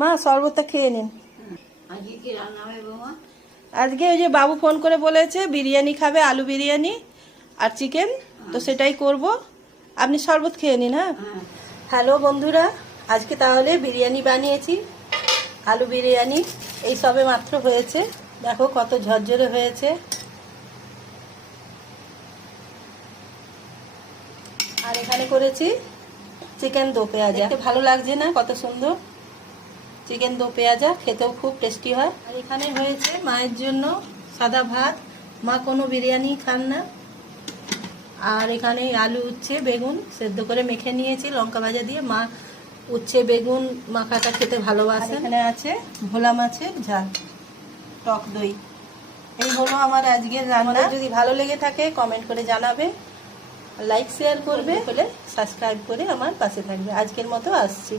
মা শরবতটা খেয়ে নিন। আজকে কি রান্না হবে বৌমা? আজকে ওই যে বাবু ফোন করে বলেছে বিরিয়ানি খাবে, আলু বিরিয়ানি আর চিকেন, তো সেটাই করব। আপনি শরবত খেয়ে নিন। হ্যাঁ, হ্যালো বন্ধুরা, আজকে তাহলে বিরিয়ানি বানিয়েছি, আলু বিরিয়ানি। এই সবে মাত্র হয়েছে, দেখো কত ঝরঝরে হয়েছে। আর এখানে করেছি চিকেন দো পেঁয়াজা, দেখতে ভালো লাগছে না? কত সুন্দর চিকেন দো পেঁয়াজা, খেতেও খুব টেস্টি হয়। আর এখানে হয়েছে মায়ের জন্য সাদা ভাত, মা কোনো বিরিয়ানি খান না। আর এখানে আলু উচ্ছে বেগুন সেদ্ধ করে মেখে নিয়েছি লঙ্কা ভাজা দিয়ে। মা উচ্ছে বেগুন মাখাটা খেতে ভালোবাসে। এখানে আছে ভোলা মাছের ঝাল, টক দই। এই হলো আমার আজকের রান্না। যদি ভালো লেগে থাকে কমেন্ট করে জানাবে, লাইক শেয়ার করবে, হলে সাবস্ক্রাইব করে আমার পাশে থাকবে। আজকের মতো আসছি।